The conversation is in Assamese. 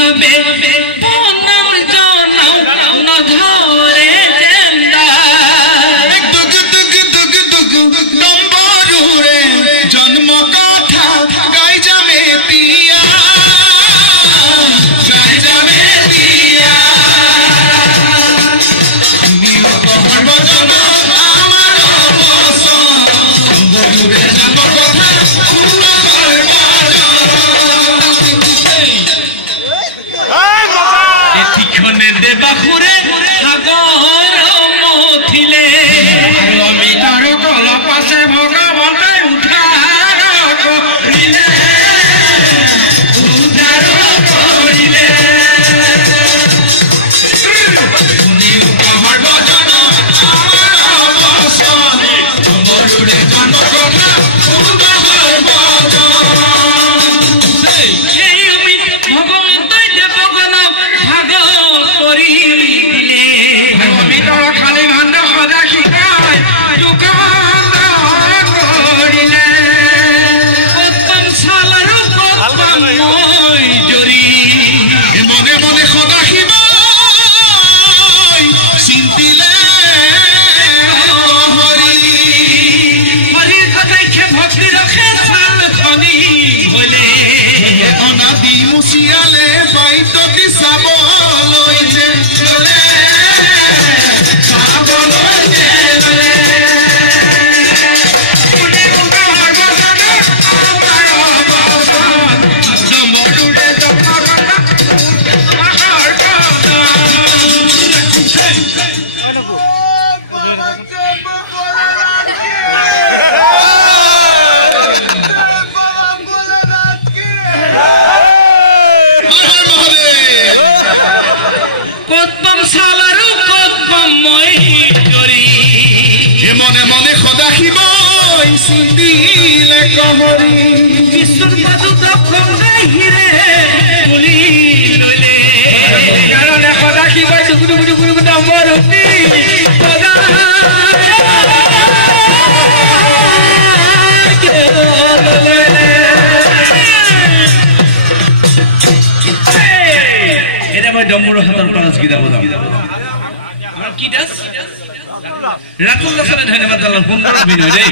ভাবে প্রণাম জানাও না ধরে জেন্দা দুগ দুগ দুগ দুগ ডম্বরুরে জন্ম কথা গাই যাবে পিয়া গাই যাবে পিয়া নিও কহর বজন আমার বসন ডম্বরুরে জন্ম কথা পুরা কর এতিক্ষণে দেবাপুরে সাগর মথিলে আমি তার কল পাশে ভগবন্তে উদ্ধার করিলে উদ্ধার করিলে শুনিও কহর বজন আমার বসন ডম্বরুরে জন্ম কথা পুরা কর বজন সেই অমিত ভগবন্তই দেবগণ ভাগ করি দিলে আমি তার খালি ভান্ড সদা শিকায় দোকান করিলে উত্তম সালারু কতম মই জৰি মনে মনে সদা শিব চিন্তিলে হৰি হৰিৰ কথাইকে ভক্তি ৰখে চাল খনি হলে অনাদি মুচিয়ালে বাইততি চাবলৈ যে গলে চাবলৈ যে গলে ডম্বৰুৰে জন্ম কথা আমাৰ কতম সালাৰু কতম মই জৰি মনে মনে সদা শিব চিন্তিলে কহৰি বিশ্বৰ মাজু দখন হিৰে তুলি ললে কাৰণে সদা শিব ডুগু ডুগু ডুগু ডুগু ডম্বৰুতি সদা এটা মই ডম্বৰু হাতৰ পাঁচ গীতা বজাম কি দাস ৰাতুল দাসে ধন্যবাদ সুন্দৰ অভিনয় দেই